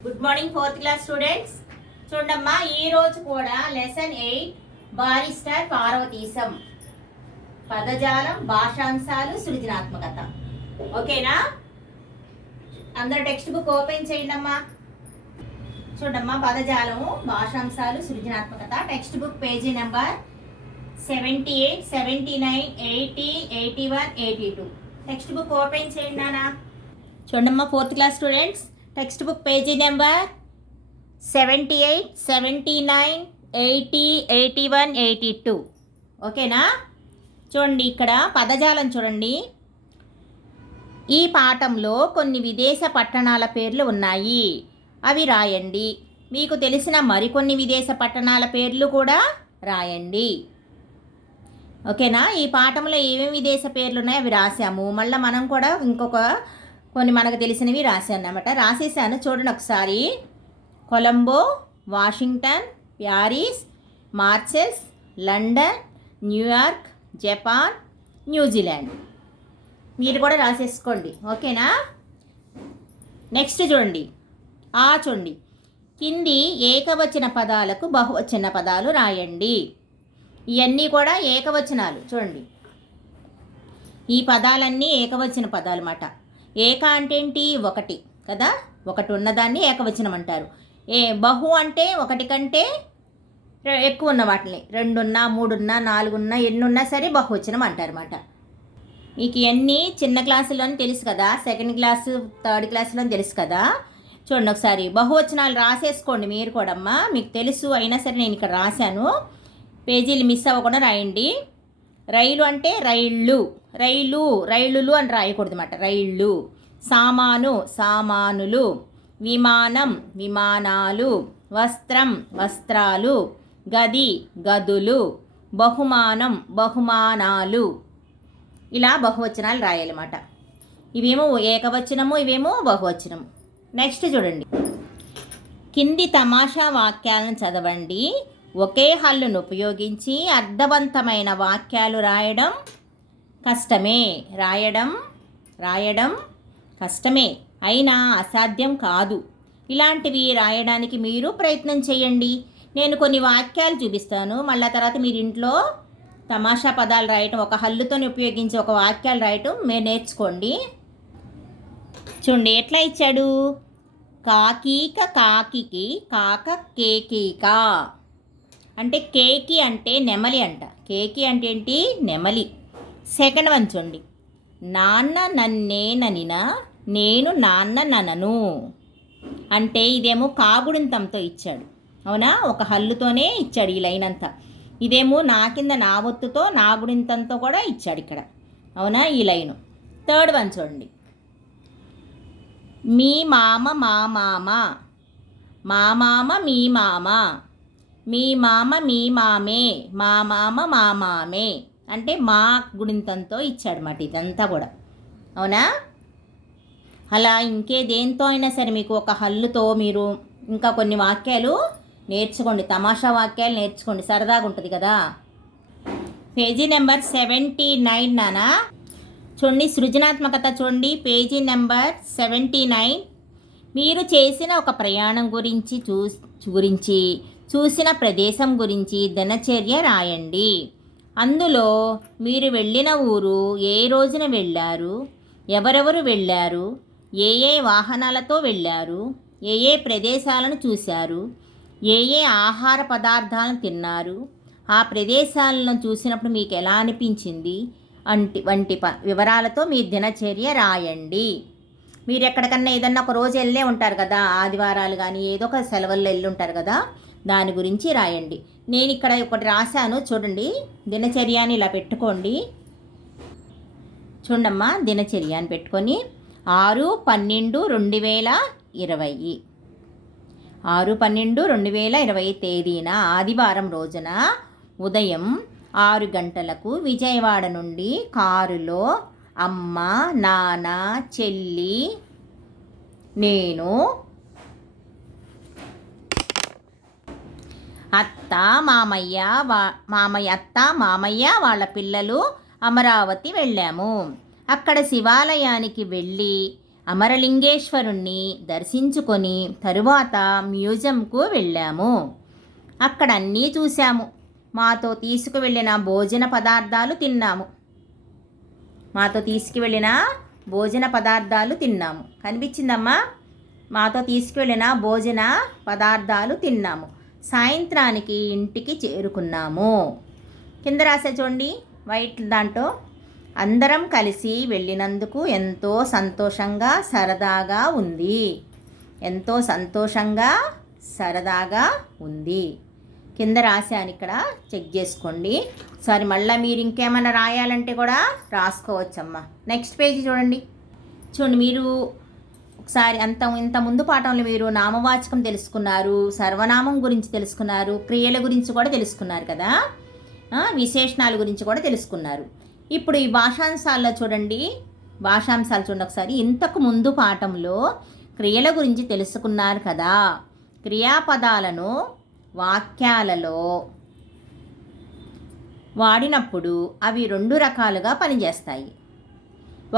Good morning fourth class students. చూడమ్మా, ఈ రోజు కూడా లెసన్ 8 బారిస్టర్ పార్వతీశం, పదజాలం, భాషాంశాలు, సృజనాత్మకత. ఓకేనా? అందరూ టెక్స్ట్ బుక్ ఓపెన్ చేయండి అమ్మా. చూడమ్మా, పదజాలము, భాషాంశాలు, సృజనాత్మకత text book page number 78, 79, 80, 81, 82. Text book open చేయండి నాన్న. చూడమ్మా fourth class students, text book page number 78, 79, 80, 81, 82. ఓకేనా? చూడండి, ఇక్కడ పదజాలం చూడండి. ఈ పాఠంలో కొన్ని విదేశ పట్టణాల పేర్లు ఉన్నాయి, అవి రాయండి. మీకు తెలిసిన మరికొన్ని విదేశ పట్టణాల పేర్లు కూడా రాయండి. ఓకేనా? ఈ పాఠంలో ఏమేమి విదేశ పేర్లు ఉన్నాయో అవి రాసాము. మళ్ళీ మనం కూడా కొన్ని మనకు తెలిసినవి రాశాను అన్నమాట. రాసేసాను, చూడండి ఒకసారి. Colombo, Washington, Paris, Marseilles, London, New York, Japan, New Zealand. మీరు కూడా రాసేసుకోండి. ఓకేనా? నెక్స్ట్ చూడండి, చూడండి, కింది ఏకవచన పదాలకు బహువచన పదాలు రాయండి. ఇవన్నీ కూడా ఏకవచనాలు. చూడండి, ఈ పదాలన్నీ ఏకవచన పదాలు అన్నమాట. ఏక అంటే ఏంటి? ఒకటి కదా, ఒకటి ఉన్నదాన్ని ఏకవచనం అంటారు. బహు అంటే ఒకటి కంటే ఎక్కువ ఉన్న వాటిని, 2 ఉన్నా, 3 ఉన్నా, 4 ఉన్నా, ఎన్ని ఉన్నా సరే బహువచనం అంటారు అన్నమాట. మీకు ఇవన్నీ చిన్న క్లాసులోని తెలుసు కదా, సెకండ్ క్లాసు, థర్డ్ క్లాసులో తెలుసు కదా. చూడండి ఒకసారి, బహువచనాలు రాసేసుకోండి మీరు కూడా అమ్మా. మీకు తెలుసు అయినా సరే నేను ఇక్కడ రాశాను, పేజీలు మిస్ అవ్వకుండా రాయండి. రైలు అంటే రైళ్ళు, రైలు, రైలులు అని రాయకూడదు అన్నమాట. రైళ్ళు. సామాను, సామానులు. విమానం, విమానాలు. వస్త్రం, వస్త్రాలు. గది, గదులు. బహుమానం, బహుమానాలు. ఇలా బహువచనాలు రాయాలన్నమాట. ఇవేమో ఏకవచనము, ఇవేమో బహువచనము. నెక్స్ట్ చూడండి, కింది తమాషా వాక్యాలను చదవండి. ఒకే హల్లును ఉపయోగించి అర్థవంతమైన వాక్యాలు రాయడం కష్టమే. రాయడం కష్టమే, అయినా అసాధ్యం కాదు. ఇలాంటివి రాయడానికి మీరు ప్రయత్నం చేయండి. నేను కొన్ని వాక్యాలు చూపిస్తాను, మళ్ళీ తర్వాత మీరు ఇంట్లో తమాషా పదాలు రాయటం, ఒక హల్లుతో ఉపయోగించి ఒక వాక్యాలు రాయటం మీరు నేర్చుకోండి. చూడండి ఎట్లా ఇచ్చాడు. కాకీక కాకికి, కాక కేకీక. అంటే కేకి అంటే నెమలి అంట. కేకి అంటే ఏంటి? నెమలి. సెకండ్ వన్ చూడండి, నాన్న నన్నేననినా, నేను నాన్న ననను. అంటే ఇదేమో కాగుడింతంతో ఇచ్చాడు, అవునా? ఒక హల్లుతోనే ఇచ్చాడు ఈ లైన్ అంతా. ఇదేమో నా కింద నా ఒత్తుతో నా గుడింతంతో కూడా ఇచ్చాడు ఇక్కడ, అవునా? ఈ లైను. థర్డ్ వన్ చూడండి, మీ మామ మా మామ, మా మామ మీ మామ, మీ మామ మీ మామే, మా మామ మా మామే. అంటే మా గుడింతంతో ఇచ్చాడు మాట ఇదంతా కూడా, అవునా? అలా ఇంకే దేంతో అయినా సరే మీకు ఒక హల్లుతో మీరు ఇంకా కొన్ని వాక్యాలు నేర్చుకోండి, తమాషా వాక్యాలు నేర్చుకోండి, సరదాగా ఉంటుంది కదా. పేజీ నెంబర్ 79 నానా. చూడండి, సృజనాత్మకత చూడండి, పేజీ నెంబర్ 79. మీరు చేసిన ఒక ప్రయాణం గురించి చూసిన ప్రదేశం గురించి దినచర్య రాయండి. అందులో మీరు వెళ్ళిన ఊరు, ఏ రోజున వెళ్ళారు, ఎవరెవరు వెళ్ళారు, ఏ ఏ వాహనాలతో వెళ్ళారు, ఏ ఏ ప్రదేశాలను చూశారు, ఏ ఏ ఆహార పదార్థాలను తిన్నారు, ఆ ప్రదేశాలను చూసినప్పుడు మీకు ఎలా అనిపించింది వంటి వివరాలతో మీ దినచర్య రాయండి. మీరు ఎక్కడికన్నా ఏదన్నా ఒక రోజు వెళ్ళే ఉంటారు కదా, ఆదివారాలు కానీ ఏదో ఒక సెలవుల్లో వెళ్ళి ఉంటారు కదా, దాని గురించి రాయండి. నేను ఇక్కడ ఒకటి రాశాను చూడండి, దినచర్య అని ఇలా పెట్టుకోండి. చూడమ్మా, దినచర్య అని పెట్టుకొని 6/12/2020, 6/12/2020 తేదీన ఆదివారం రోజున ఉదయం 6 గంటలకు విజయవాడ నుండి కారులో అమ్మ, నాన్న, చెల్లి, నేను, అత్త మామయ్య వాళ్ళ పిల్లలు అమరావతి వెళ్ళాము. అక్కడ శివాలయానికి వెళ్ళి అమరలింగేశ్వరుణ్ణి దర్శించుకొని తరువాత మ్యూజియంకు వెళ్ళాము. అక్కడ అన్నీ చూశాము. మాతో తీసుకువెళ్ళిన భోజన పదార్థాలు తిన్నాము. కనిపించిందమ్మా? మాతో తీసుకువెళ్ళిన భోజన పదార్థాలు తిన్నాము. సాయంత్రానికి ఇంటికి చేరుకున్నాము. కింద రాసే చూడండి వైట్ దాంట్లో, అందరం కలిసి వెళ్ళినందుకు ఎంతో సంతోషంగా సరదాగా ఉంది. కింద రాశాను, ఇక్కడ చెక్ చేసుకోండి. సారీ, మళ్ళీ మీరు ఇంకేమైనా రాయాలంటే కూడా రాసుకోవచ్చమ్మా. నెక్స్ట్ పేజీ చూడండి. మీరు ఒకసారి ఇంత ముందు పాఠంలో మీరు నామవాచకం తెలుసుకున్నారు, సర్వనామం గురించి తెలుసుకున్నారు, క్రియల గురించి కూడా తెలుసుకున్నారు కదా, విశేషణాల గురించి కూడా తెలుసుకున్నారు. ఇప్పుడు ఈ భాషాంశాలు చూడండి ఒకసారి. ఇంతకు ముందు పాఠంలో క్రియల గురించి తెలుసుకున్నారు కదా. క్రియాపదాలను వాక్యాలలో వాడినప్పుడు అవి 2 రకాలుగా పనిచేస్తాయి.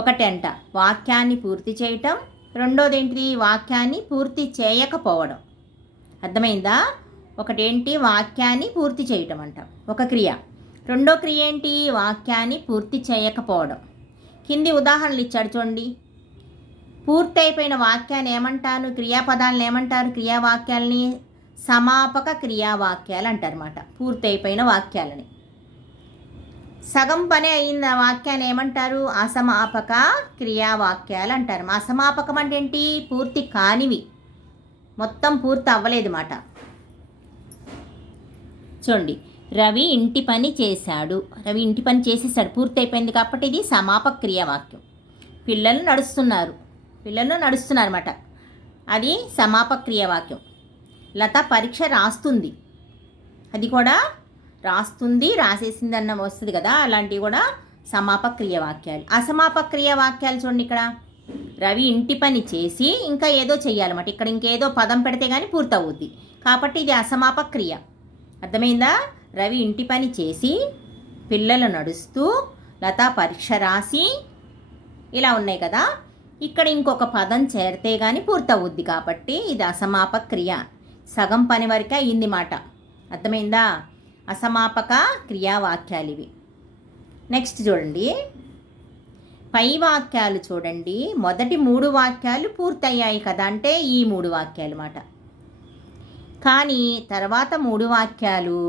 ఒకటంట వాక్యాన్ని పూర్తి చేయటం, రెండోది ఏంటిది, వాక్యాన్ని పూర్తి చేయకపోవడం. అర్థమైందా? ఒకటేంటి, వాక్యాన్ని పూర్తి చేయటం అంట ఒక క్రియ. రెండో క్రియ ఏంటి, వాక్యాన్ని పూర్తి చేయకపోవడం. కింది ఉదాహరణలు ఇచ్చాడు చూడండి. పూర్తయిపోయిన వాక్యాన్ని ఏమంటారు, క్రియాపదాలను ఏమంటారు, క్రియావాక్యాలని సమాపక క్రియావాక్యాలు అంటారన్నమాట. పూర్తయిపోయిన వాక్యాలని. సగం పని అయిన వాక్యాన్ని ఏమంటారు, అసమాపక క్రియావాక్యాలు అంటారు. అసమాపకం అంటే ఏంటి, పూర్తి కానివి, మొత్తం పూర్తి అవ్వలేదు మాట. చూడండి, రవి ఇంటి పని చేశాడు. పూర్తి అయిపోయింది కాబట్టి ఇది సమాపక క్రియావాక్యం. పిల్లలు నడుస్తున్నారు అన్నమాట, అది సమాపక క్రియావాక్యం. లత పరీక్ష రాస్తుంది, అది కూడా రాసేసింది అన్న వస్తుంది కదా, అలాంటివి కూడా సమాపక క్రియావాక్యాలు. అసమాపక క్రియావాక్యాలు చూడండి, ఇక్కడ రవి ఇంటి పని చేసి ఇంకా ఏదో చెయ్యాలన్నమాట. ఇక్కడ ఇంకేదో పదం పెడితే కానీ పూర్తవుద్ది కాబట్టి ఇది అసమాపక క్రియ. అర్థమైందా? రవి ఇంటి పని చేసి, పిల్లలు నడుస్తూ, లత పరీక్ష రాసి, ఇలా ఉన్నాయి కదా. ఇక్కడ ఇంకొక పదం చేరితే కానీ పూర్తవుద్ది కాబట్టి ఇది అసమాపక క్రియ. సగం పని వరకే అయింది మాట. అర్థమైందా? అసమాపక క్రియావాక్యాలు ఇవి. నెక్స్ట్ చూడండి, పై వాక్యాలు చూడండి. మొదటి 3 వాక్యాలు పూర్తయ్యాయి కదా, అంటే ఈ 3 వాక్యాలు మాట. కానీ తర్వాత 3 వాక్యాలు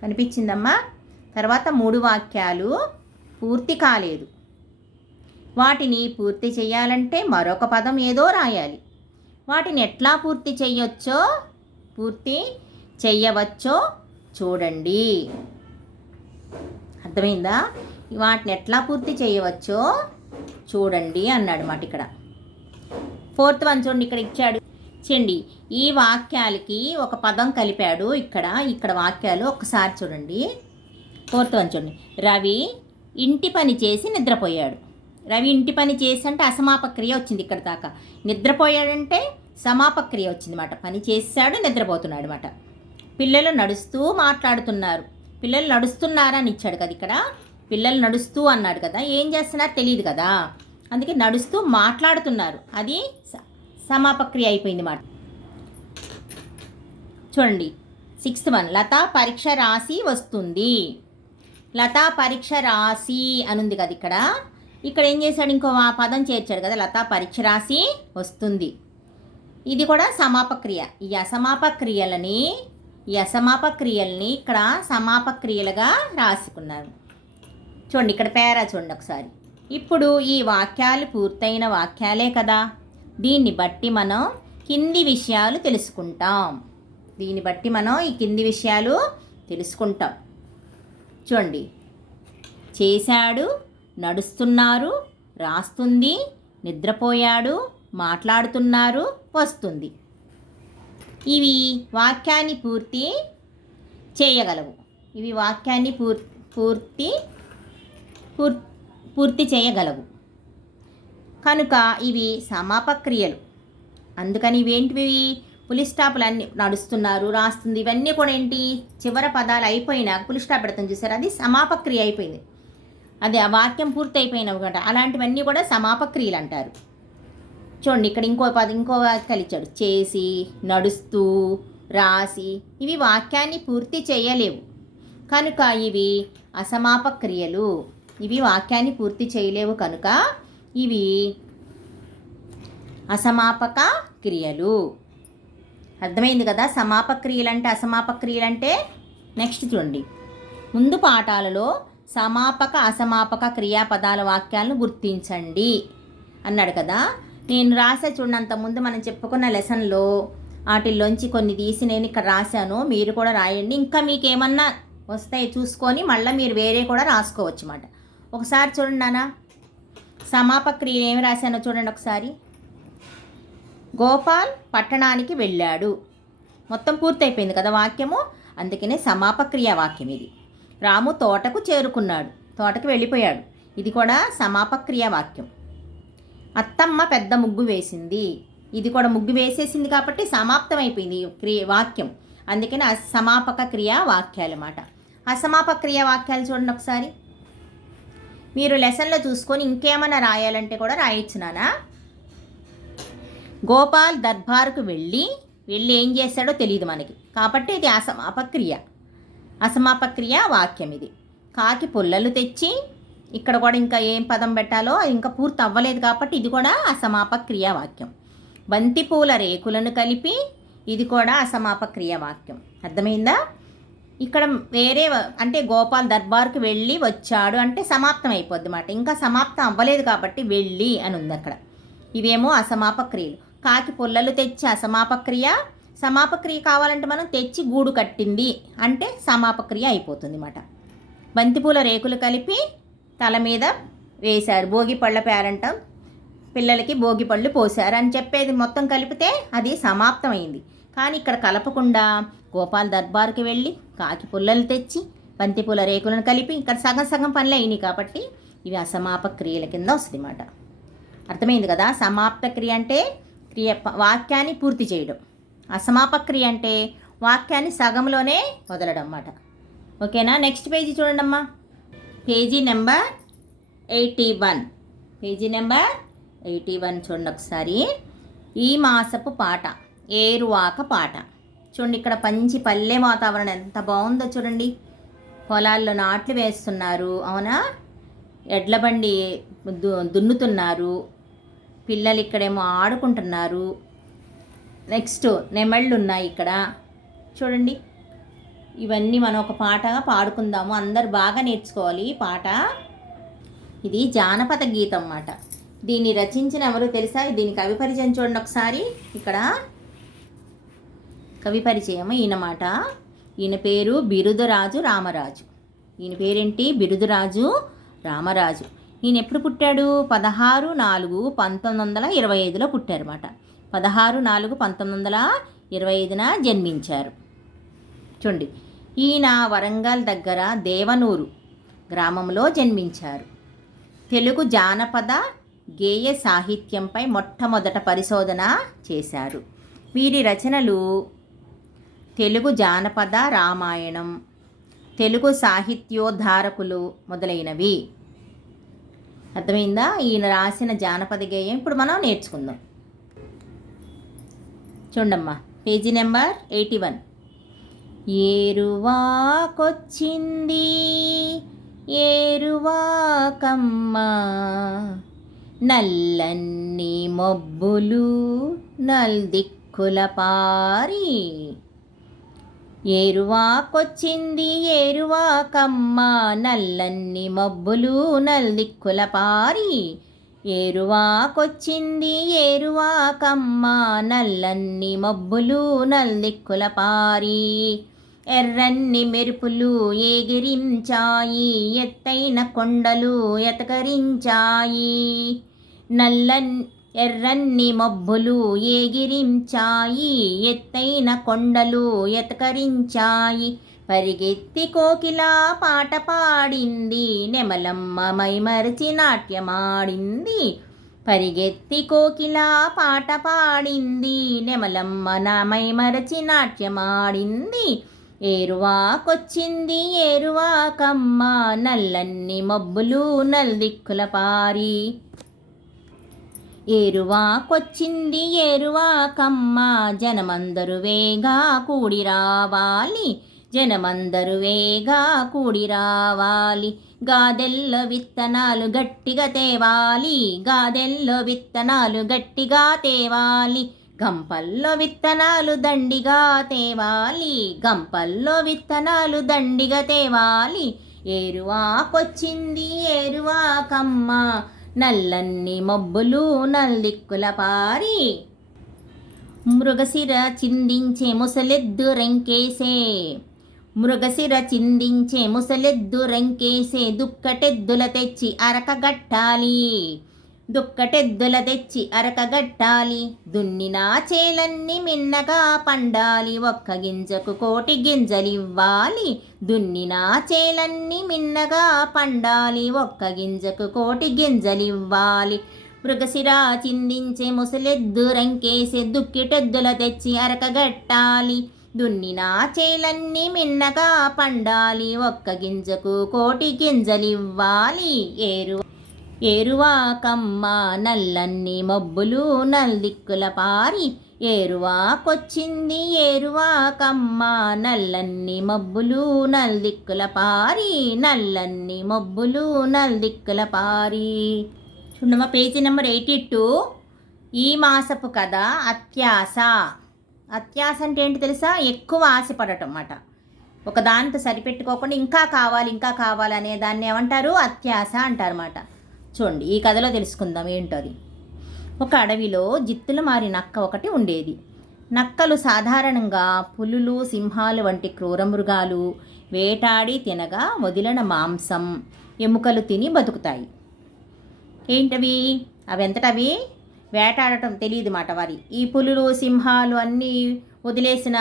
కనిపించిందమ్మా, తర్వాత 3 వాక్యాలు పూర్తి కాలేదు. వాటిని పూర్తి చేయాలంటే మరొక పదం ఏదో రాయాలి. వాటిని ఎట్లా పూర్తి చేయవచ్చో చూడండి. అర్థమైందా? వాటిని ఎట్లా పూర్తి చేయవచ్చో చూడండి అన్నాడు మాట. ఇక్కడ 4th వన్ చూడండి, ఇక్కడ ఇచ్చాడు చూడండి. ఈ వాక్యాలకి ఒక పదం కలిపాడు. ఇక్కడ వాక్యాలు ఒకసారి చూడండి. 4th వన్ చూడండి. రవి ఇంటి పని చేసి నిద్రపోయాడు. రవి ఇంటి పని చేసి అంటే అసమాపక క్రియ వచ్చింది ఇక్కడ దాకా. నిద్రపోయాడంటే సమాపక క్రియ వచ్చింది మాట. పని చేశాడు, నిద్రపోతున్నాడు మాట. పిల్లలు నడుస్తూ మాట్లాడుతున్నారు. పిల్లలు నడుస్తున్నారని ఇచ్చాడు కదా, ఇక్కడ పిల్లలు నడుస్తూ అన్నాడు కదా, ఏం చేస్తున్నారు తెలియదు కదా, అందుకే నడుస్తూ మాట్లాడుతున్నారు, అది సమాపక క్రియ అయిపోయింది మాట. చూడండి 6th వన్. లత పరీక్ష రాసి వస్తుంది. లత పరీక్ష రాసి అనుంది కదా, ఇక్కడ ఏం చేశాడు, ఇంకో పదం చేర్చాడు కదా, లత పరీక్ష రాసి వస్తుంది. ఇది కూడా సమాపక క్రియ. ఈ అసమాపక క్రియల్ని ఇక్కడ సమాపక క్రియలుగా రాసుకున్నారు. చూడండి, ఇక్కడ పేరా చూడండి ఒకసారి. ఇప్పుడు ఈ వాక్యాలు పూర్తయిన వాక్యాలే కదా, దీన్ని బట్టి మనం కింది విషయాలు తెలుసుకుంటాం. చూడండి, చేశాడు, నడుస్తున్నారు, రాస్తుంది, నిద్రపోయాడు, మాట్లాడుతున్నారు, వస్తుంది. ఇవి వాక్యాన్ని పూర్తి చేయగలవు. పూర్తి చేయగలవు కనుక ఇవి సమాపక క్రియలు. అందుకని ఇవేంటివి, పులి స్టాపులు అన్నీ, నడుస్తున్నారు, రాస్తుంది, ఇవన్నీ కూడా ఏంటి, చివరి పదాలు అయిపోయినాక పులి స్టాప్ పెడతాం చూసారు, అది సమాపక క్రియ అయిపోయింది. అది ఆ వాక్యం పూర్తి అయిపోయినవి కదా, అలాంటివన్నీ కూడా సమాపక క్రియలు అంటారు. చూడండి ఇక్కడ ఇంకో వాక్యాలు ఇచ్చాడు. చేసి, నడుస్తూ, రాసి. ఇవి వాక్యాన్ని పూర్తి చేయలేవు కనుక ఇవి అసమాపక క్రియలు. ఇవి వాక్యాన్ని పూర్తి చేయలేవు కనుక ఇవి అసమాపక క్రియలు. అర్థమైంది కదా? సమాపక క్రియలంటే అసమాపక క్రియలంటే. నెక్స్ట్ చూడండి, ముందు పాఠాలలో సమాపక అసమాపక క్రియాపదాల వాక్యాలను గుర్తించండి అన్నాడు కదా. నేను రాసే చూడండి, అంతకుముందు మనం చెప్పుకున్న లెసన్లో వాటిల్లోంచి కొన్ని తీసి నేను ఇక్కడ రాశాను. మీరు కూడా రాయండి. ఇంకా మీకు ఏమన్నా వస్తాయి చూసుకొని మళ్ళీ మీరు వేరే కూడా రాసుకోవచ్చు అన్నమాట. ఒకసారి చూడండి నాన్న, సమాపక క్రియ ఏమి రాశానో చూడండి ఒకసారి. గోపాల్ పట్టణానికి వెళ్ళాడు. మొత్తం పూర్తయిపోయింది కదా వాక్యము, అందుకనే సమాపక క్రియ వాక్యం ఇది. రాము తోటకు చేరుకున్నాడు, తోటకు వెళ్ళిపోయాడు. ఇది కూడా సమాపక క్రియ వాక్యం. అత్తమ్మ పెద్ద ముగ్గు వేసింది. ఇది కూడా ముగ్గు వేసేసింది కాబట్టి సమాప్తం అయిపోయింది వాక్యం. అందుకని సమాపక క్రియ వాక్యాలు అన్నమాట. అసమాపక క్రియ వాక్యాలు చూడండి ఒకసారి. మీరు లెసన్లో చూసుకొని ఇంకేమైనా రాయాలంటే కూడా రాయొచ్చు నాన్న. గోపాల్ దర్బార్కు వెళ్ళి ఏం చేశాడో తెలియదు మనకి కాబట్టి ఇది అసమాపక క్రియ. అసమాపక క్రియ వాక్యం ఇది. కాకి పుల్లలు తెచ్చి, ఇక్కడ కూడా ఇంకా ఏం పదం పెట్టాలో ఇంకా పూర్తి అవ్వలేదు కాబట్టి ఇది కూడా అసమాపక క్రియ వాక్యం. బంతిపూల రేకులను కలిపి, ఇది కూడా అసమాపక క్రియ వాక్యం. అర్థమైందా? ఇక్కడ వేరే అంటే గోపాల్ దర్బార్కు వెళ్ళి వచ్చాడు అంటే సమాప్తం అయిపోద్ది అన్నమాట. ఇంకా సమాప్తం అవ్వలేదు కాబట్టి వెళ్ళి అని ఉంది అక్కడ. ఇవేమో అసమాపక క్రియలు. కాకి పుల్లలు తెచ్చి అసమాపక క్రియ. సమాపక క్రియ కావాలంటే మనం తెచ్చి గూడు కట్టింది అంటే సమాపక క్రియ అయిపోతుంది అన్నమాట. బంతిపూల రేకులు కలిపి తల మీద వేశారు. భోగి పళ్ళ పేరంటం, పిల్లలకి భోగి పళ్ళు పోశారు అని చెప్పేది మొత్తం కలిపితే అది సమాప్తమైంది. కానీ ఇక్కడ కలపకుండా గోపాల్ దర్బార్కి వెళ్ళి కాకి పుల్లలు తెచ్చి బంతిపూల రేకులను కలిపి ఇక్కడ సగం సగం పనులు అయినాయి కాబట్టి ఇవి అసమాపక క్రియల కింద వస్తుంది అన్నమాట. అర్థమైంది కదా? సమాప్త క్రియ అంటే వాక్యాన్ని పూర్తి చేయడం. అసమాపక క్రియ అంటే వాక్యాన్ని సగంలోనే వదలడం అన్నమాట. ఓకేనా? నెక్స్ట్ పేజీ చూడండి అమ్మా. Page number 81. పేజీ నెంబర్ 81 చూడండి ఒకసారి. ఈ మాసపు పాట, ఏరువాక పాట. చూడండి ఇక్కడ మంచి పల్లె వాతావరణం ఎంత బాగుందో చూడండి. పొలాల్లో నాట్లు వేస్తున్నారు, అవునా? ఎడ్ల బండి దున్నుతున్నారు, పిల్లలు ఇక్కడేమో ఆడుకుంటున్నారు. నెక్స్ట్ నెమళ్ళు ఉన్నాయి ఇక్కడ చూడండి. ఇవన్నీ మనం ఒక పాటగా పాడుకుందాము. అందరు బాగా నేర్చుకోవాలి ఈ పాట. ఇది జానపద గీతం అన్నమాట. దీన్ని రచించిన ఎవరు తెలుసా? దీని కవి పరిచయం చూడండి ఒకసారి. ఇక్కడ కవి పరిచయం ఈయనమాట. ఈయన పేరు బిరుదురాజు రామరాజు. ఈయన పేరేంటి? బిరుదురాజు రామరాజు. ఈయన ఎప్పుడు పుట్టాడు? 16/4/1925లో పుట్టారన్నమాట. 16/4/1925న జన్మించారు. చూడండి, ఈయన వరంగల్ దగ్గర దేవనూరు గ్రామంలో జన్మించారు. తెలుగు జానపద గేయ సాహిత్యంపై మొట్టమొదట పరిశోధన చేశారు. వీరి రచనలు తెలుగు జానపద రామాయణం, తెలుగు సాహిత్యోద్ధారకులు మొదలైనవి. అర్థమైందా? ఈయన రాసిన జానపద గేయం ఇప్పుడు మనం నేర్చుకుందాం. చూడమ్మా, పేజీ నెంబర్ 81. ఏరువాకొచ్చింది ఏరువాకమ్మ, నల్లన్ని మబ్బులు నల్దిక్కుల పారి. ఏరువాకొచ్చింది ఏరువాకమ్మ, నల్లన్ని మబ్బులు నల్దిక్కుల పారి. ఏరువాకొచ్చింది ఏరువాకమ్మ, నల్లన్ని మబ్బులు నల్దిక్కుల పారి. ఎర్రన్ని మెరుపులు ఎగిరించాయి, ఎత్తైన కొండలు ఎతకరించాయి. ఎర్రన్ని మబ్బులు ఎగిరించాయి, ఎత్తైన కొండలు ఎతకరించాయి. పరిగెత్తి కోకిలా పాట పాడింది, నెమలమ్మ మైమరచి నాట్యమాడింది. పరిగెత్తి కోకిలా పాట పాడింది, నెమలమ్మ నా మైమరచి నాట్యమాడింది. ఏరువాకొచ్చింది ఏరువాకమ్మ, నల్లన్ని మబ్బులు నల్దిక్కుల పారి. ఏరువాకొచ్చింది ఏరువాకమ్మ, జనమందరు వేగా కూడి రావాలి, జనమందరు వేగా కూడి రావాలి. గాదెల్లో విత్తనాలు గట్టిగా తేవాలి, గాదెల్లో విత్తనాలు గట్టిగా తేవాలి. గంపల్లో విత్తనాలు దండిగా తేవాలి, గంపల్లో విత్తనాలు దండిగా తేవాలి. ఏరువాకొచ్చింది ఏరువాకమ్మ, నల్లన్ని మబ్బులు నల్దిక్కుల పారి. మృగశిర చిందించే ముసలెద్దు రంకేసే, మృగశిర చిందించే ముసలెద్దు రంకేసే. దుక్కటెద్దుల తెచ్చి అరకగట్టాలి, దుక్కటెద్దుల తెచ్చి అరకగట్టాలి. దున్నినా చేలన్నీ మిన్నగా పండాలి, ఒక్క గింజకు కోటి గింజలివ్వాలి. దున్నినా చేలన్నీ మిన్నగా పండాలి, ఒక్క గింజకు కోటి గింజలివ్వాలి. మృగశిర చిందించే ముసలెద్దు రంకేసే, దుక్కిటెద్దుల తెచ్చి అరకగట్టాలి. దున్నినా చేలన్నీ మిన్నగా పండాలి, ఒక్క గింజకు కోటి గింజలివ్వాలి. ఏరువాకమ్మ, నల్లన్ని మబ్బులు నల్దిక్కుల పారి. ఏరువాకొచ్చింది ఏరువాకమ్మ, నల్లన్ని మబ్బులు నల్దిక్కుల పారి, నల్లన్ని మబ్బులు నల్దిక్కుల పారి. చూడమ్మ పేజీ నెంబర్ 82. ఈ మాసపు కథ అత్యాశ. అత్యాశ అంటే ఏంటి తెలుసా? ఎక్కువ ఆశపడటం అన్నమాట. ఒక దానితో సరిపెట్టుకోకుండా ఇంకా కావాలి ఇంకా కావాలి అనే దాన్ని ఏమంటారు? అత్యాశ అంటారు అన్నమాట. చూడండి, ఈ కథలో తెలుసుకుందాం ఏంటది. ఒక అడవిలో జిత్తులు మారి నక్క ఒకటి ఉండేది. నక్కలు సాధారణంగా పులులు, సింహాలు వంటి క్రూర మృగాలు వేటాడి తినగా వదిలిన మాంసం, ఎముకలు తిని బతుకుతాయి. ఏంటవి? అవి వేటాడటం తెలియదు మాట వారి. ఈ పులులు, సింహాలు అన్నీ వదిలేసిన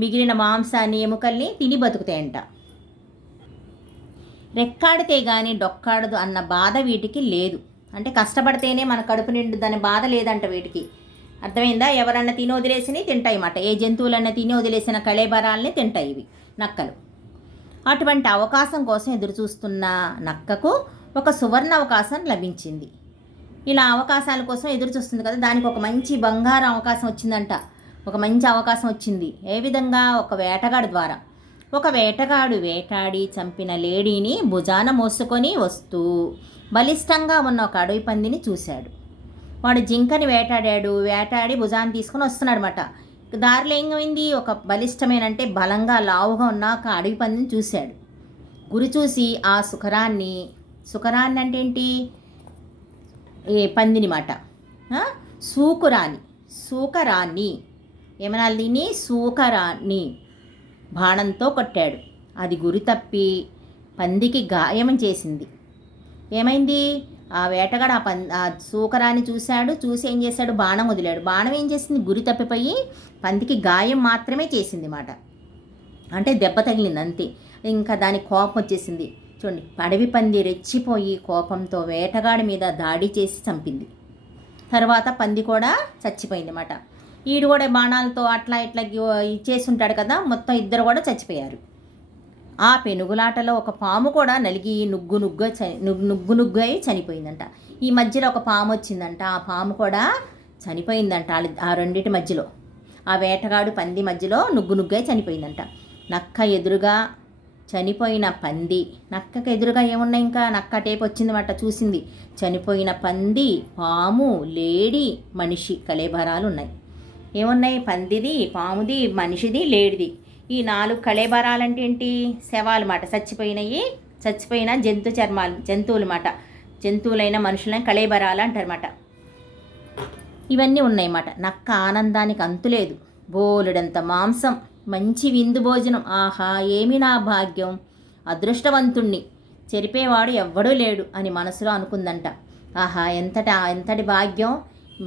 మిగిలిన మాంసాన్ని, ఎముకల్ని తిని బతుకుతాయంట. రెక్కాడితే కానీ డొక్కాడదు అన్న బాధ వీటికి లేదు. అంటే కష్టపడితేనే మన కడుపు నిండుదనే బాధ లేదంట వీటికి. అర్థమైందా? ఎవరన్నా తిని వదిలేసినవి తింటాయి అన్నమాట. ఏ జంతువులన్నా తిని వదిలేసిన కళేబరాల్ని తింటాయి ఇవి నక్కలు. అటువంటి అవకాశం కోసం ఎదురు చూస్తున్న నక్కకు ఒక సువర్ణ అవకాశం లభించింది. ఇలా అవకాశాల కోసం ఎదురు చూస్తుంది కదా, దానికి ఒక మంచి బంగారం అవకాశం వచ్చిందంట. ఒక మంచి అవకాశం వచ్చింది. ఏ విధంగా? ఒక వేటగాడి ద్వారా. ఒక వేటగాడు వేటాడి చంపిన లేడీని భుజాన మోసుకొని వస్తూ బలిష్టంగా ఉన్న ఒక అడవి పందిని చూశాడు. వాడు జింకని వేటాడి భుజాన్ని తీసుకొని వస్తున్నాడు అన్నమాట. దారిలో ఏమైంది? ఒక బలిష్టమైన అంటే బలంగా లావుగా ఉన్న ఒక అడవి పందిని చూశాడు. గురి చూసి ఆ సుఖరాన్ని అంటే ఏంటి? పందిని మాట. సూకరాన్ని ఏమనాలి దీన్ని? సూకరాన్ని బాణంతో కొట్టాడు. అది గురి తప్పి పందికి గాయం చేసింది. ఏమైంది? ఆ వేటగాడు ఆ సూకరాన్ని చూసి ఏం చేశాడు? బాణం వదిలాడు. బాణం ఏం చేసింది? గురి తప్పిపోయి పందికి గాయం మాత్రమే చేసింది మాట. అంటే దెబ్బ తగిలింది అంతే. ఇంకా దానికి కోపం వచ్చేసింది. చూడండి, అడవి పంది రెచ్చిపోయి కోపంతో వేటగాడి మీద దాడి చేసి చంపింది. తర్వాత పంది కూడా చచ్చిపోయింది అన్నమాట. ఈడు కూడా బాణాలతో అట్లా ఇట్లా చేస్తుంటాడు కదా, మొత్తం ఇద్దరు కూడా చచ్చిపోయారు. ఆ పెనుగులాటలో ఒక పాము కూడా నలిగి నుగ్గు అయి చనిపోయిందంట. ఈ మధ్యలో ఒక పాము వచ్చిందంట. ఆ పాము కూడా చనిపోయిందంట. ఆ రెండింటి మధ్యలో, ఆ వేటగాడు పంది మధ్యలో నుగ్గు అయి చనిపోయిందంట. నక్క ఎదురుగా చనిపోయిన పంది, నక్కకు ఎదురుగా ఏమున్నాయి? ఇంకా నక్క టేపు వచ్చిందన్నమాట. చూసింది చనిపోయిన పంది, పాము, లేడి, మనిషి కళేబరాలు ఉన్నాయి. ఏమున్నాయి? పందిది, పాముది, మనిషిది, లేడిది. ఈ 4 కళేబరాలంటే ఏంటి? శవాలు మాట. చచ్చిపోయిన జంతువులు మాట. జంతువులైన మనుషులైన కళేబరాలు అంటారన్నమాట. ఇవన్నీ ఉన్నాయన్నమాట. నక్క ఆనందానికి అంతులేదు. బోలెడంత మాంసం, మంచి విందు భోజనం. ఆహా, ఏమి నా భాగ్యం! అదృష్టవంతుణ్ణి, చెరిపేవాడు ఎవ్వడూ లేడు అని మనసులో అనుకుందంట. ఆహా, ఎంతటి భాగ్యం!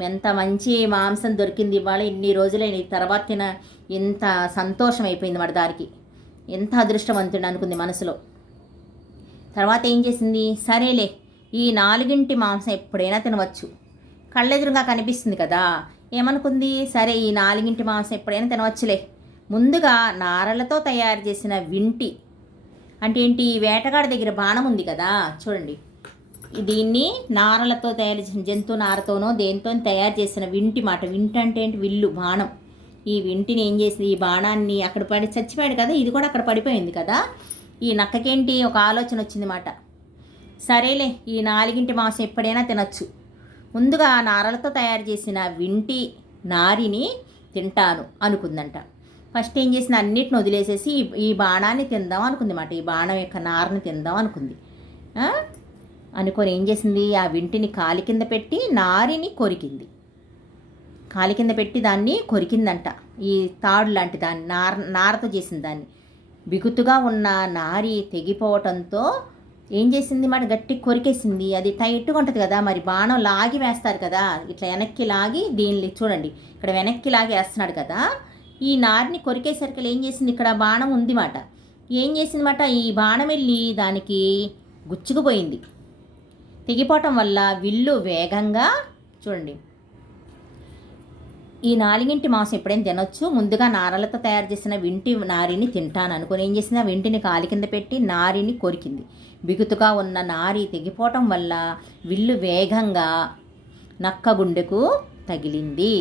ఎంత మంచి మాంసం దొరికింది ఇవాళ. ఇన్ని రోజులైన తర్వాత తిన ఎంత సంతోషం అయిపోయింది మరి దానికి. ఎంత అదృష్టవంతుడు అనుకుంది మనసులో. తర్వాత ఏం చేసింది? సరేలే, ఈ 4 మాంసం ఎప్పుడైనా తినవచ్చు. కళ్ళెదురుగా కనిపిస్తుంది కదా. ఏమనుకుంది? సరే, ఈ 4 మాంసం ఎప్పుడైనా తినవచ్చులే. ముందుగా నారలతో తయారు చేసిన వింటి అంటే ఏంటి? వేటగాడి దగ్గర బాణం ఉంది కదా, చూడండి. దీన్ని నారలతో తయారు చేసిన జంతు నారతోనో దేంతో తయారు చేసిన వింటి మాట. వింటి అంటే ఏంటి? విల్లు, బాణం. ఈ వింటిని ఏం చేసింది? ఈ బాణాన్ని అక్కడ పడి చచ్చిపోయాడు కదా, ఇది కూడా అక్కడ పడిపోయింది కదా. ఈ నక్కకేంటి ఒక ఆలోచన వచ్చింది మాట. సరేలే, ఈ 4 మాంసం ఎప్పుడైనా తినచ్చు, ముందుగా నారలతో తయారు చేసిన వింటి నారిని తింటాను అనుకుందంట. ఫస్ట్ ఏం చేసిన అన్నిటిని వదిలేసేసి ఈ బాణాన్ని తిందాం అనుకుంది మాట. ఈ బాణం యొక్క నారని తిందాం అనుకుంది. అనుకొని ఏం చేసింది? ఆ వింటిని కాలి కింద పెట్టి నారిని కొరికింది. కాలి కింద పెట్టి దాన్ని కొరికిందంట. ఈ తాడు లాంటి దాన్ని, నారతో చేసిన దాన్ని. బిగుతుగా ఉన్న నారి తెగిపోవటంతో ఏం చేసింది మాట? గట్టి కొరికేసింది. అది టైట్గా ఉంటుంది కదా, మరి బాణం లాగి వేస్తారు కదా, ఇట్లా వెనక్కి లాగి దీన్ని చూడండి, ఇక్కడ వెనక్కి లాగి వేస్తున్నాడు కదా. ఈ నారిని కొరికేసరికి ఏం చేసింది? ఇక్కడ బాణం ఉంది మాట. ఏం చేసింది మాట? ఈ బాణం వెళ్ళి దానికి గుచ్చుకుపోయింది. తెగిపోవటం వల్ల విల్లు వేగంగా, చూడండి, ఈ 4 మాంసం ఎప్పుడైనా తినొచ్చు, ముందుగా నారలతో తయారు చేసిన వింటి నారిని తింటాను అనుకుని ఏం చేసింది? ఆ వింటిని కాలి కింద పెట్టి నారిని కొరికింది. బిగుతుగా ఉన్న నారి తెగిపోవటం వల్ల విల్లు వేగంగా నక్క గుండెకు తగిలింది.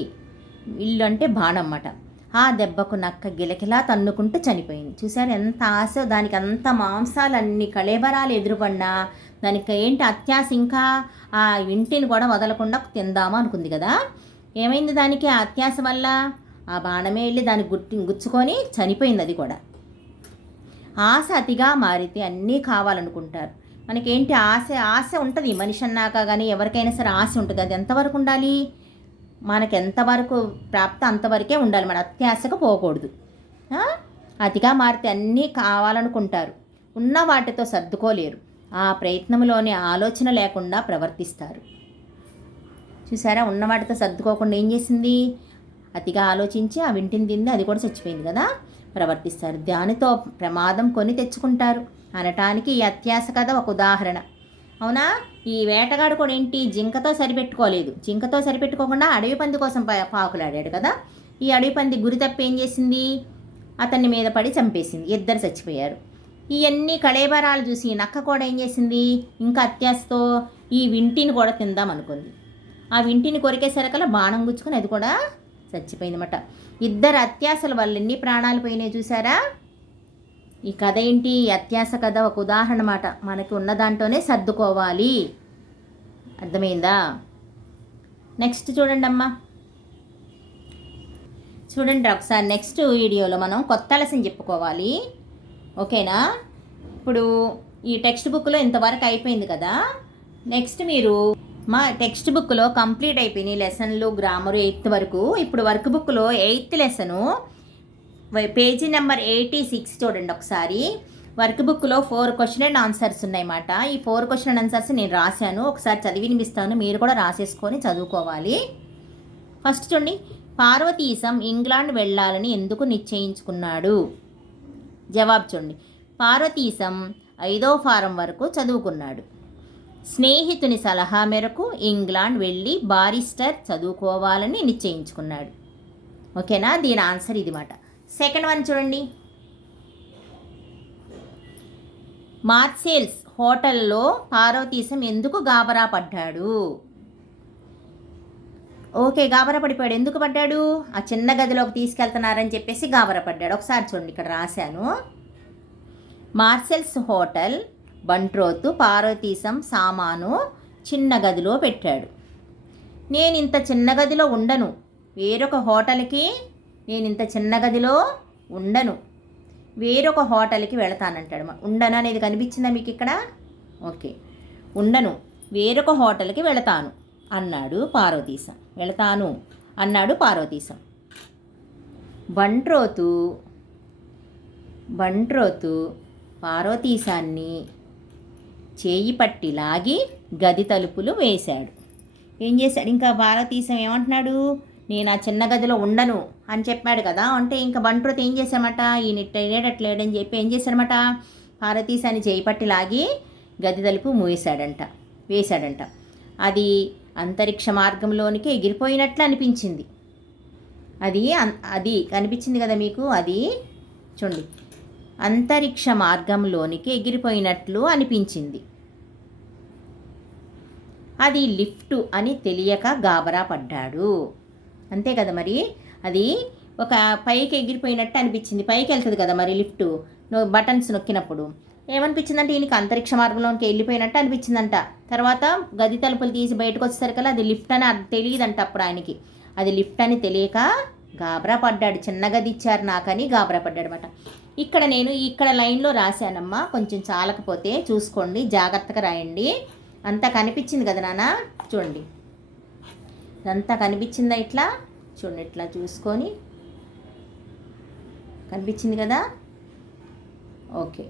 విల్లు అంటే బాణం అన్నమాట. ఆ దెబ్బకు నక్క గిలకిలా తన్నుకుంటూ చనిపోయింది. చూసారు ఎంత ఆశ దానికి, అంత మాంసాలన్నీ కళేబరాలు ఎదురుపడినా దానికి ఏంటి అత్యాశ, ఇంకా ఆ వింటిని కూడా వదలకుండా తిందామా అనుకుంది కదా. ఏమైంది దానికి? ఆ అత్యాశ వల్ల ఆ బాణమే వెళ్ళి దానికి గుచ్చుకొని చనిపోయింది. అది కూడా ఆశ అతిగా మారితే అన్నీ కావాలనుకుంటారు. మనకేంటి ఆశ ఉంటుంది, మనిషి అన్నాక కానీ ఎవరికైనా సరే ఆశ ఉంటుంది. అది ఎంతవరకు ఉండాలి? మనకు ఎంతవరకు ప్రాప్తి అంతవరకే ఉండాలి, మన అత్యాశకు పోకూడదు. అతిగా మారితే అన్నీ కావాలనుకుంటారు, ఉన్న వాటితో సర్దుకోలేరు, ఆ ప్రయత్నంలోనే ఆలోచన లేకుండా ప్రవర్తిస్తారు. చూసారా, ఉన్న వాటితో సర్దుకోకుండా ఏం చేసింది? అతిగా ఆలోచించి ఆ వింటిని తింది, అది కూడా చచ్చిపోయింది కదా. ప్రవర్తిస్తారు, దానితో ప్రమాదం కొని తెచ్చుకుంటారు అనటానికి ఈ అత్యాశ కథ ఒక ఉదాహరణ. అవునా? ఈ వేటగాడు కూడా ఏంటి? జింకతో సరిపెట్టుకోలేదు. జింకతో సరిపెట్టుకోకుండా అడవి పంది కోసం పాకులాడాడు కదా. ఈ అడవి పంది గురి తప్పి ఏం చేసింది? అతన్ని మీద పడి చంపేసింది. 2 చచ్చిపోయారు. ఇవన్నీ కళేబరాలు చూసి నక్క కూడా ఏం చేసింది? ఇంకా అత్యాశతో ఈ వింటిని కూడా తిందాం అనుకుంది. ఆ వింటిని కొరికేసరికల్లా బాణం గుచ్చుకొని అది కూడా చచ్చిపోయిందన్నమాట. 2 అత్యాశల వల్ల ఎన్ని ప్రాణాలు పోయినాయి చూసారా. ఈ కథ ఏంటి? అత్యాశ కథ ఒక ఉదాహరణ మాట. మనకి ఉన్న దాంట్లోనే సర్దుకోవాలి. అర్థమైందా? నెక్స్ట్ చూడండి అమ్మా, చూడండి ఒకసారి. నెక్స్ట్ వీడియోలో మనం కొత్త లెసన్ చెప్పుకోవాలి. ఓకేనా? ఇప్పుడు ఈ టెక్స్ట్ బుక్లో ఇంతవరకు అయిపోయింది కదా. నెక్స్ట్ మీరు మా టెక్స్ట్ బుక్లో కంప్లీట్ అయిపోయినాయి లెసన్లు, గ్రామరు 8th వరకు. ఇప్పుడు వర్క్ బుక్లో 8th లెసను పేజీ నెంబర్ 86 చూడండి ఒకసారి. వర్క్ బుక్లో 4 క్వశ్చన్ అండ్ ఆన్సర్స్ ఉన్నాయన్నమాట. ఈ 4 క్వశ్చన్ అండ్ ఆన్సర్స్ నేను రాశాను, ఒకసారి చదివి వినిపిస్తాను, మీరు కూడా రాసేసుకొని చదువుకోవాలి. ఫస్ట్ చూడండి, పార్వతీశం ఇంగ్లాండ్ వెళ్ళాలని ఎందుకు నిశ్చయించుకున్నాడు? జవాబు చూడండి, పార్వతీశం 5వ ఫారం వరకు చదువుకున్నాడు. స్నేహితుని సలహా మేరకు ఇంగ్లాండ్ వెళ్ళి బారిస్టర్ చదువుకోవాలని నిశ్చయించుకున్నాడు. ఓకేనా? దీని ఆన్సర్ ఇది మాట. సెకండ్ వన్ చూడండి, మార్సేల్స్ హోటల్లో పార్వతీశం ఎందుకు గాబరా పడ్డాడు? ఓకే, గాబరా పడిపోయాడు. ఎందుకు పడ్డాడు? ఆ చిన్న గదిలోకి తీసుకెళ్తున్నారని చెప్పేసి గాబరా పడ్డాడు. ఒకసారి చూడండి, ఇక్కడ రాశాను. మార్సెల్స్ హోటల్ బంట్రోతు పార్వతీశం సామాను చిన్న గదిలో పెట్టాడు. నేను ఇంత చిన్న గదిలో ఉండను, వేరొక హోటల్కి నేను ఇంత చిన్న గదిలో ఉండను, వేరొక హోటల్కి వెళతానంటాడు. ఉండను అనేది కనిపించిందా మీకు ఇక్కడ? ఓకే, ఉండను, వేరొక హోటల్కి వెళతాను అన్నాడు పార్వతీశం. వెళతాను అన్నాడు పార్వతీశం. బంట్రోతు పార్వతీశాన్ని చేయి పట్టి లాగి గది తలుపులు వేశాడు. ఏం చేశాడు? ఇంకా పార్వతీశం ఏమంటున్నాడు? నేను ఆ చిన్న గదిలో ఉండను అని చెప్పాడు కదా. అంటే ఇంకా బంట్రోతు ఏం చేశామట? ఈయన ఇట్టేటట్లేడని చెప్పి ఏం చేశాడనమాట? పార్వతీశాన్ని చేయి పట్టి లాగి గది తలుపు వేశాడంట. అది అంతరిక్ష మార్గంలోనికి ఎగిరిపోయినట్లు అనిపించింది. అది కనిపించింది కదా మీకు? అది చూడండి, అంతరిక్ష మార్గంలోనికి ఎగిరిపోయినట్లు అనిపించింది. అది లిఫ్ట్ అని తెలియక గాబరా పడ్డాడు. అంతే కదా మరి, అది ఒక పైకి ఎగిరిపోయినట్టు అనిపించింది. పైకి వెళ్తుంది కదా మరి లిఫ్ట్, బటన్స్ నొక్కినప్పుడు ఏమనిపించిందంటే ఈయనకి అంతరిక్ష మార్గంలోకి వెళ్ళిపోయినట్టు అనిపించిందంట. తర్వాత గది తలుపులు తీసి బయటకు వచ్చేసరికల్లా అది లిఫ్ట్ అని అది తెలియదంట. అప్పుడు ఆయనకి అది లిఫ్ట్ అని తెలియక గాబరా పడ్డాడు. చిన్న గది ఇచ్చారు నాకని గాబరా పడ్డాడు అనమాట. ఇక్కడ లైన్లో రాశానమ్మా, కొంచెం చాలకపోతే చూసుకోండి, జాగ్రత్తగా రాయండి. అంతా కనిపించింది కదా నాన్న, చూడండి ఇదంతా కనిపించిందా, ఇట్లా చూడండి, ఇట్లా చూసుకొని కనిపించింది కదా. ఓకే,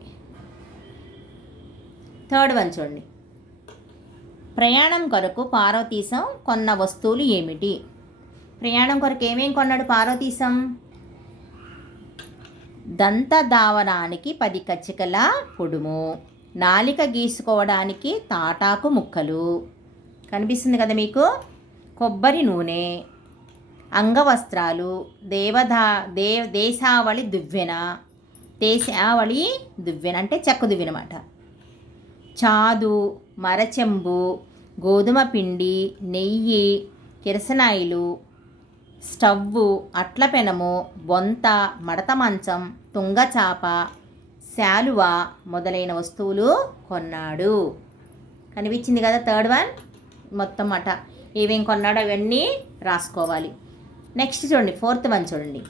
థర్డ్ వన్ చూడండి. ప్రయాణం కొరకు పార్వతీశం కొన్న వస్తువులు ఏమిటి? ప్రయాణం కొరకు ఏమేం కొన్నాడు పార్వతీశం? దంత దావనానికి 10 కచ్చికల పొడుము, నాలిక గీసుకోవడానికి తాటాకు ముక్కలు, కనిపిస్తుంది కదా మీకు, కొబ్బరి నూనె, అంగవస్త్రాలు, దేశావళి దువ్వెన అంటే చెక్క దువ్వెన అన్నమాట, చాదు, మరచెంబు, గోధుమ పిండి, నెయ్యి, కిరసనాయిలు, స్టవ్వు, అట్ల పెనము, బొంత, మడత మంచం, తుంగచాప, శాలువ మొదలైన వస్తువులు కొన్నాడు. కనిపించింది కదా థర్డ్ వన్ మొత్తం అట. ఏమేం కొన్నాడో అవన్నీ రాసుకోవాలి. నెక్స్ట్ చూడండి, ఫోర్త్ వన్ చూడండి.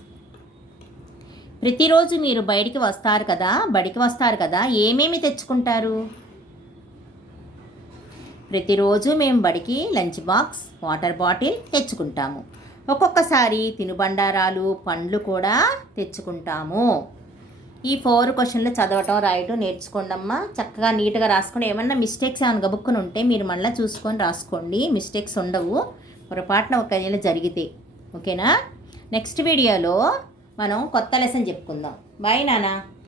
ప్రతిరోజు మీరు బడికి వస్తారు కదా, ఏమేమి తెచ్చుకుంటారు? ప్రతిరోజు మేము బడికి లంచ్ బాక్స్, వాటర్ బాటిల్ తెచ్చుకుంటాము. ఒక్కొక్కసారి తినుబండారాలు, పండ్లు కూడా తెచ్చుకుంటాము. ఈ 4 క్వశ్చన్లు చదవటం, రాయటం నేర్చుకోండి అమ్మా. చక్కగా నీట్గా రాసుకోండి. ఏమన్నా మిస్టేక్స్ ఏమైనా గబుక్కుని ఉంటే మీరు మళ్ళీ చూసుకొని రాసుకోండి. మిస్టేక్స్ ఉండవు, పొరపాటున ఒకవేళ జరిగితే. ఓకేనా? నెక్స్ట్ వీడియోలో మనం కొత్త లెసన్ చెప్పుకుందాం. బాయ్ నాన్న.